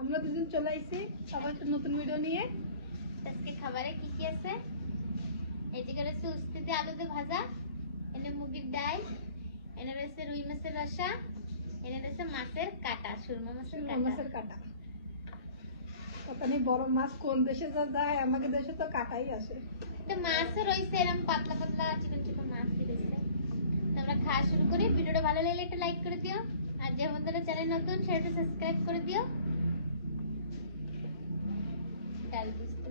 আমরা দুজন চলে আইছি আবার একটা নতুন ভিডিও নিয়ে। আজকে খাবারে কি কি আছে? এই যে রয়েছে উস্তে দিয়ে আলু দিয়ে ভাজা, এনে মুগের ডাল, এনে রয়েছে রুই মাছের রসা, এনে রয়েছে মাছের কাটা, সুরমা মাছের কাটা। পতা নেই বড় মাছ কোন দেশে যায়, আমাদের দেশে তো কাটাই আসে। তো মাছও রয়েছে এরকম পাতলা পাতলা চিকন চিকন মাছ রয়েছে। আমরা খাওয়া শুরু করি। ভিডিওটা ভালো লাগলে একটা লাইক করে দিও, আর যে আমাদের চ্যানেল নতুন সেটা সাবস্ক্রাইব করে দিও। ডাল বুঝতে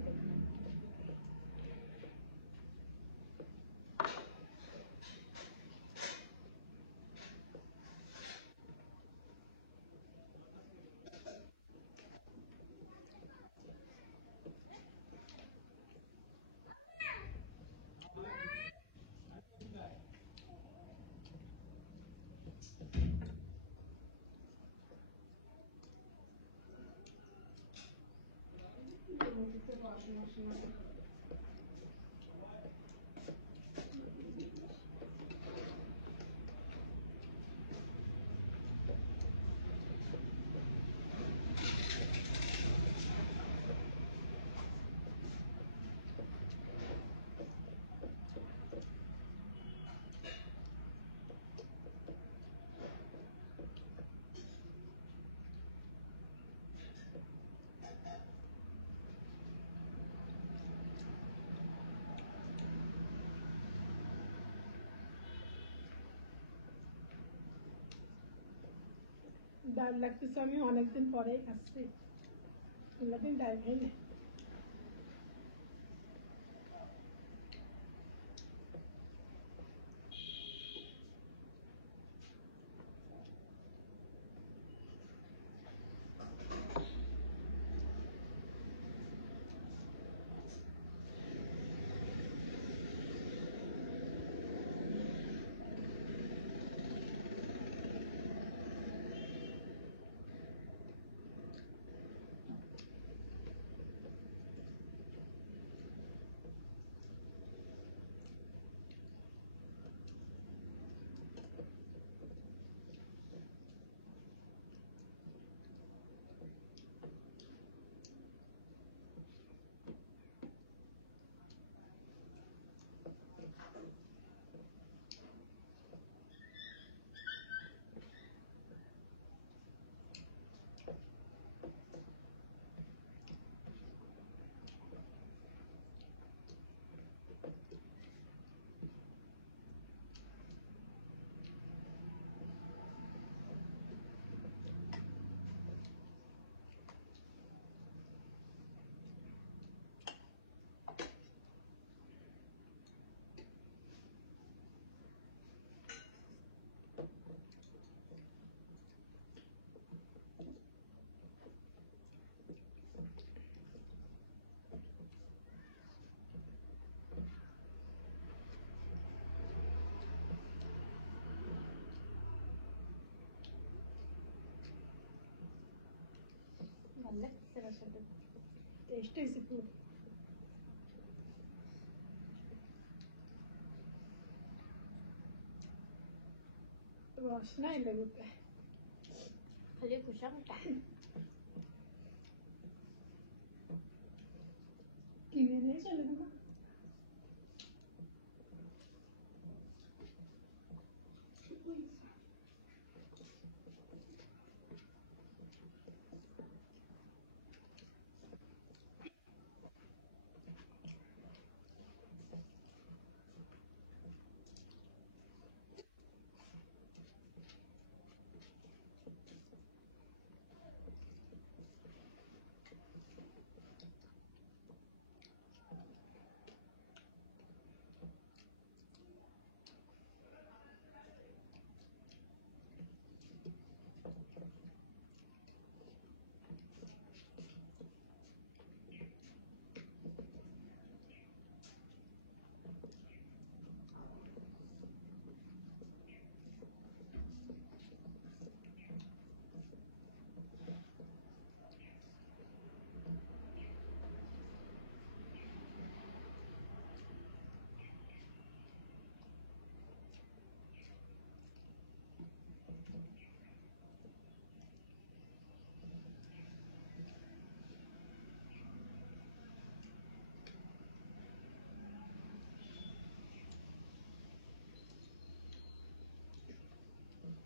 ডাল লাগতেছে, আমি অনেকদিন পরেই খাচ্ছি, দিন ডাল খাই না। টেস্ট হয়েছে খুব। রস নাই লেবুতে, খালি খুশা মোটা কিনে নিয়ে চলে না।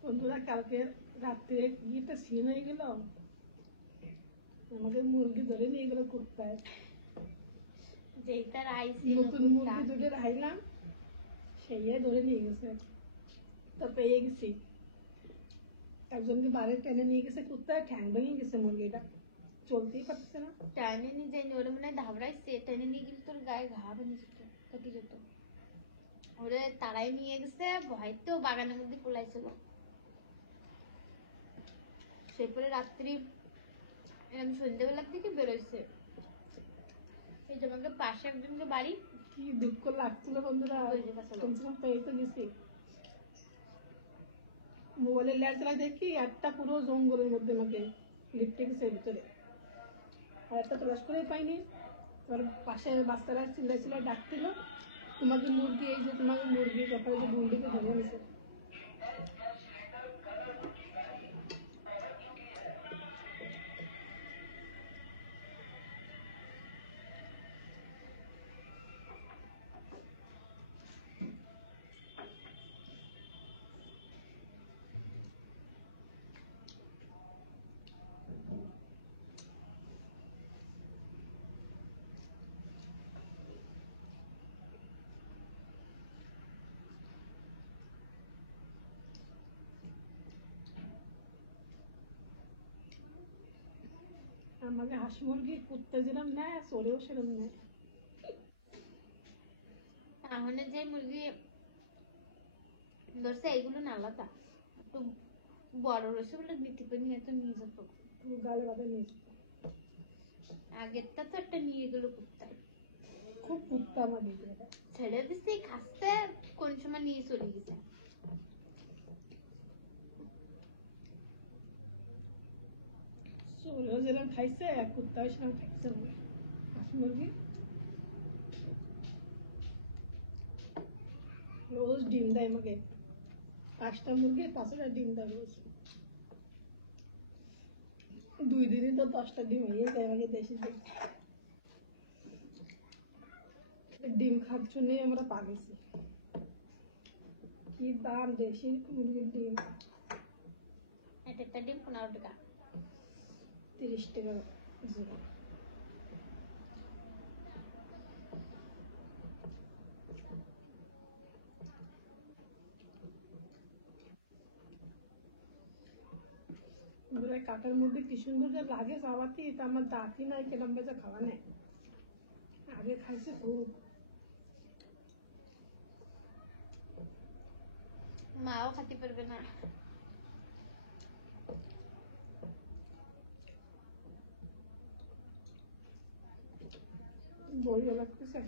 বন্ধুরা কালকে রাত্রে কি একটা সিন হয়ে গেল, আমাকে মুরগি ধরে নিয়ে গেল কুত্তায়। যেই তার আইসি নতুন মুরগি দুটো রাইলাম, সেই ধরে নিয়ে গেছে। তো পেয়ে গেছি, একজনকে বাড়ি টেনে নিয়ে গেছে, কুত্তায় ঠ্যাং ভেঙে গেছে মুরগিটা, চলতেই পারছে না। টাইনে নিয়ে যায়নি, ওরা মনে হয় ধাবড়াইছে, টেনে নিয়ে গেলে তোর গায়ে ঘা বেঁধে কেটে যেত। ওরে তারাই নিয়ে গেছে, ভয়তো বাগানের মধ্যে পলাইছিল। সেরপরে রাত্রি এরকম সন্ধ্যেবেলার দিকে বেরোইছে। এই যে আমাকে পাশে একজনকে বাড়ি, কি দুঃখ লাগছিল বন্ধুরা, কমসে কম পেয়ে তো গেছি। মোবাইলে ল্যাট চালা দেখি একটা পুরো জঙ্গলের মধ্যে আমাকে লিপটে গেছে ভিতরে, আর একটা তলাশ করে পাইনি। এবার পাশে বাচ্চারা চিল্লাই চিল্লাই ডাকছিল, তোমাকে মুরগি, এই যে তোমাকে মুরগি, তারপরে যে মুরগিকে ধরে নিছে। আমাকে হাঁস মুরগি কুত্তা যেরকম নেয়, চড়েও সেরকম নেয়। তাহলে যে মুরগি ধরছে এইগুলো না আলাদা, একটু বড় রয়েছে বলে বিক্রি করে নিয়ে তো নিয়ে যেত। গালে বাঁধা নিয়ে যেত। আগেরটা তো একটা নিয়ে গেল কুত্তায়, খুব কুত্তা আমার দিকে। ছেড়ে দিচ্ছে খাচ্ছে, কোন সময় নিয়ে চলে গেছে। চড়েও যেরকম খাইছে, কুত্তাও সেরকম খাইছে হাঁস মুরগি। রোজ ডিম দেয় আমাকে, 5টা মুরগি 5টা ডিম দেয় রোজ। 2 দিনে তো 10টা ডিম হয়ে যায় আমাকে, দেশি ডিম। ডিম খাওয়ার জন্যই আমরা পাগেছি। কি দাম দেশি মুরগির ডিম, একটা ডিম 15 টাকা। 30 টাকা জোড়া। কাটার মধ্যে কি সুন্দর যে লাগে চাওয়াতি, তা আমার দাঁতই নাই কেরম বেজা খাওয়া নেই। আগে খাইছে খুব। মাও খেতে পারবে না। বইও লাগতেছে।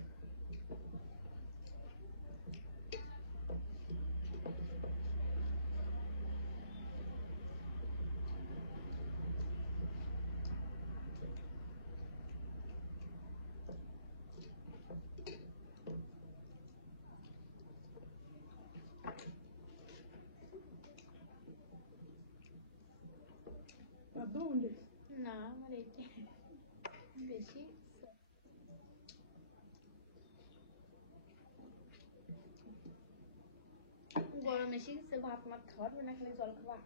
না আমার এইটা বেশি। গরম এসে গেছে, ভাত মাত খাওয়ার না, খালি জল খাওয়া।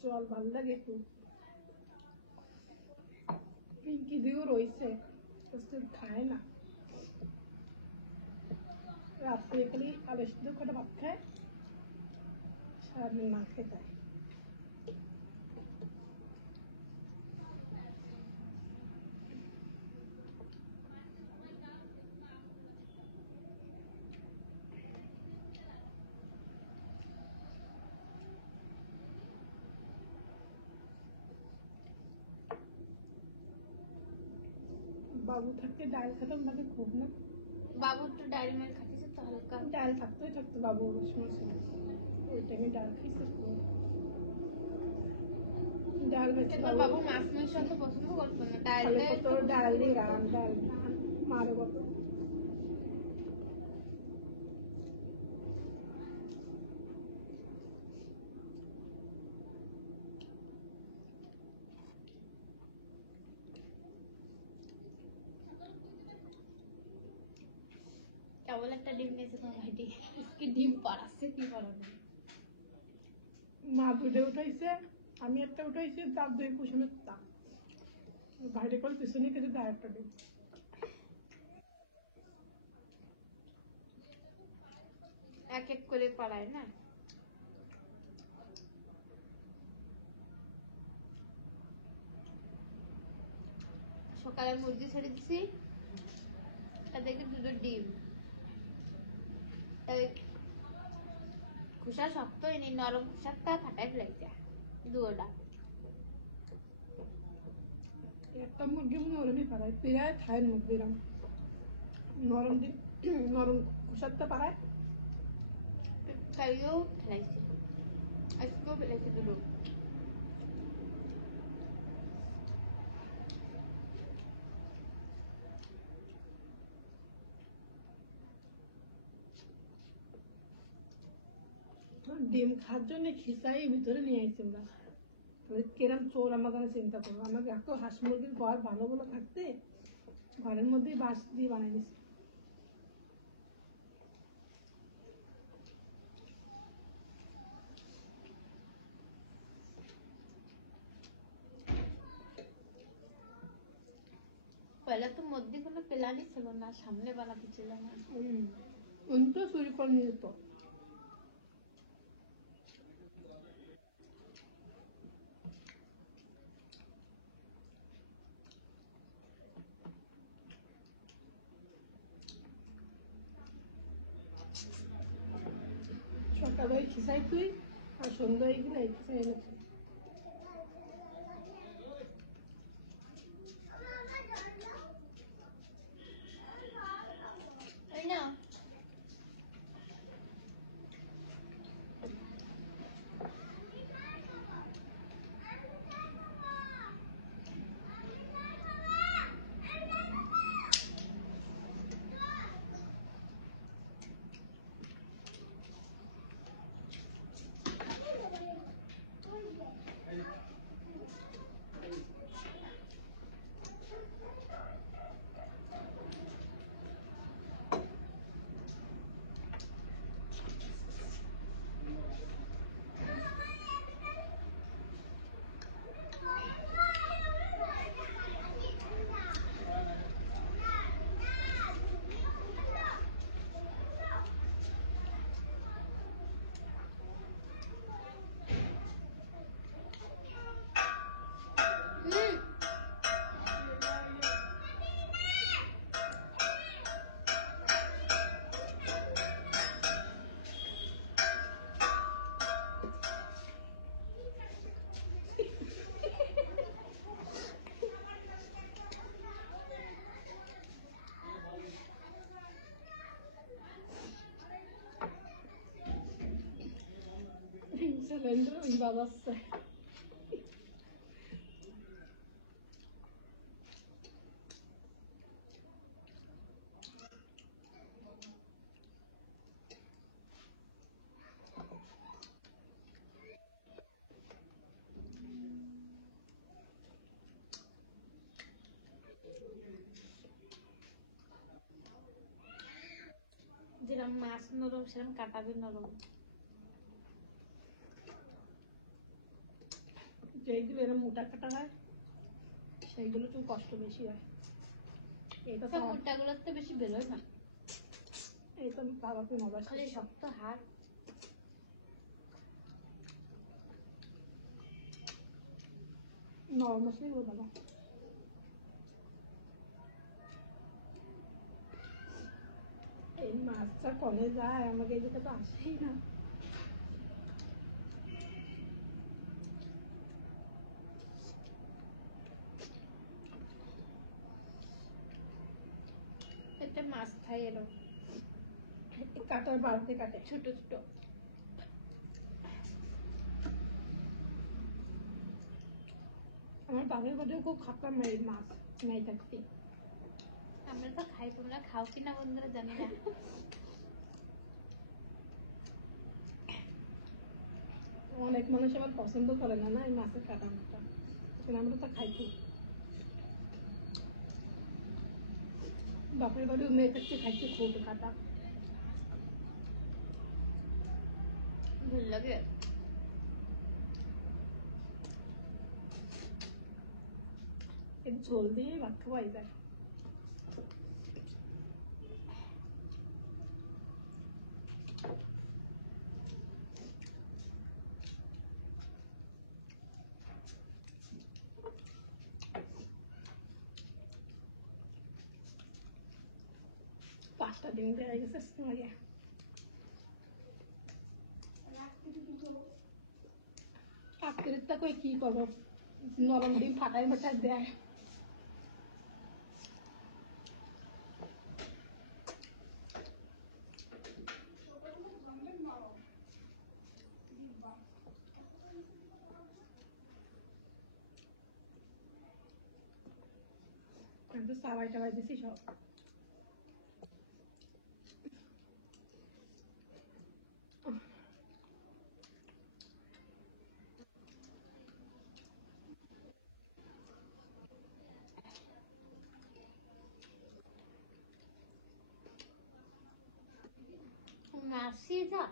জল ভাল লাগে একটু। পিঙ্কি দিও রয়েছে, খায় না। রাত্রে খালি আলু সিদ্ধ করে ভাত খায়, সারাদিন না খেয়ে যায়। বাবু থাকতে ডাল খেতাম মানে খুব না। বাবু একটু ডায়েরি মিল্ক খাইছে তো হালকা। ডাল থাকতেই থাকতো বাবু, ওই সময় ছিল ওই টাইমে ডাল খাইছে খুব। ডাল বেশি এবার বাবু মাছ মাংস অত পছন্দ করতো না, ডাল কত ডাল দিয়ে রান, ডাল মারে কত। কেবল একটা ডিম নিয়েছে তোমার ভাইটি কি ডিম পাড়াচ্ছে কি পাড়ানো মা দুধে উঠাইছে, আমি একটা উঠাইছি, তার দুই কুসুমের তা বাইরে করে পিছনে কিছু দেয় একটা ডিম। এক এক করে পাড়ায় না। সকালে মুরগি ছেড়ে দিছি, তাদেরকে দুটো ডিম, খোসা শক্ত এনে নরম খোসাটা ফাটাই ফেলাইছে দুটা। একটা মুরগি নরমই পাড়ায়, প্রায় খায়ের মধ্যে এরম নরম ডিম, নরম খোসারটা পাড়ায়। কালকেও ফেলাইছে, আজকেও ফেলাইছে দুটো। ডিম খাওয়ার জন্য খিসাই ভিতরে নিয়ে আসছি আমরা। কিরম চোর আমাকে চিন্তা করবো, আমাকে এত হাঁস মুরগির ঘর ভালো ভালো থাকতে ঘরের মধ্যেই বাঁশ দিয়ে বানাই নিছি। পয়লা তো মধ্যে কোনো প্ল্যানই ছিল না, সামনে বানাতে ছিল না। উনি তো চুরি করে নিয়ে যেত। সকালে ওই খিসাই তুই, আর সন্ধ্যায় গেলে এই খিসাই এনেছি। এই না সিলিন্ডার ওই বাজাচ্ছে। যেরকম মাছ নরম সেরকম কাটাবে নরম। যেইগুলো এরকম মোটা কাটা হয় সেইগুলো একটু কষ্ট বেশি হয়। এটা তো মোটা গুলো তো বেশি বেরোয় না, এই তো বাবাকে মজা খালি শক্ত হাড়। নরম আসলেই ওর বাবা। এই মাছটা কলে যায়, আমাকে এদিকে তো আসেই না। একটা মাছ খাই এলো কাটার বাড়তে কাটে ছোট ছোট। আমার বাপের বাড়িও খুব খাতাম এই মাছ নাই থাকতে। আমরা তো খাই, তোমরা খাও কিনা বন্ধুরা জানি না। অনেক মানুষ আবার পছন্দ করে না, না এই মাছের কাটা মাটা, কিন্তু আমরা তো খাই খুব। বাপের বাড়িও মেয়ে থাকতে খাইতে খুব কাটা। ভালো লাগে। এই ঝোল দিয়ে ভাত খাওয়াই যায়। পাঁচটা ডিম দেওয়া গেছে আগে। আজকেরটা কই কি করবো, নরম ডিম ফাটাই ফাটাই দেয়। আমি তো সাবাই টাবাই দিছি সব। নাসি যা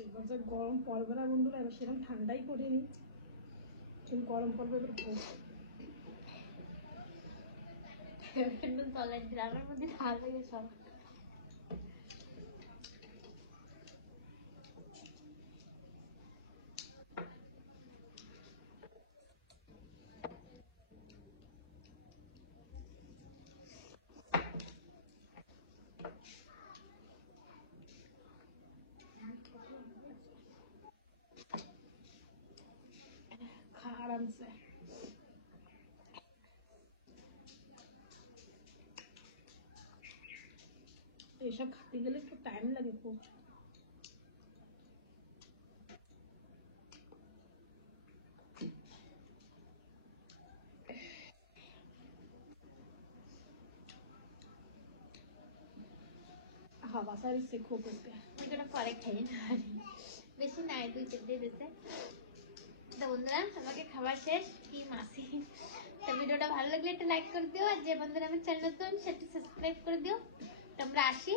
এবার যে গরম পড়বে না বন্ধুরা, এবার সেরকম ঠান্ডাই করিনি, গরম পড়বে এবার খুব। তলায় গ্রামের মধ্যে ঢাল হয়ে সব। খা আরামসে। এইসব খাতে গেলে একটু টাইম লাগে খুব। হাওয়া সারিছে খুব আজকে। ওইটা পরে খাই না, বেশি নাই, 2-4 দিয়ে দিতে। তো বন্ধুরা আমাকে খাবার শেষ, কি মাসি। তো ভিডিওটা ভালো লাগলে একটা লাইক করে দিও, আর যে বন্ধুরা আমার চ্যানেল নতুন সেটা সাবস্ক্রাইব করে দিও। তোমরা আসি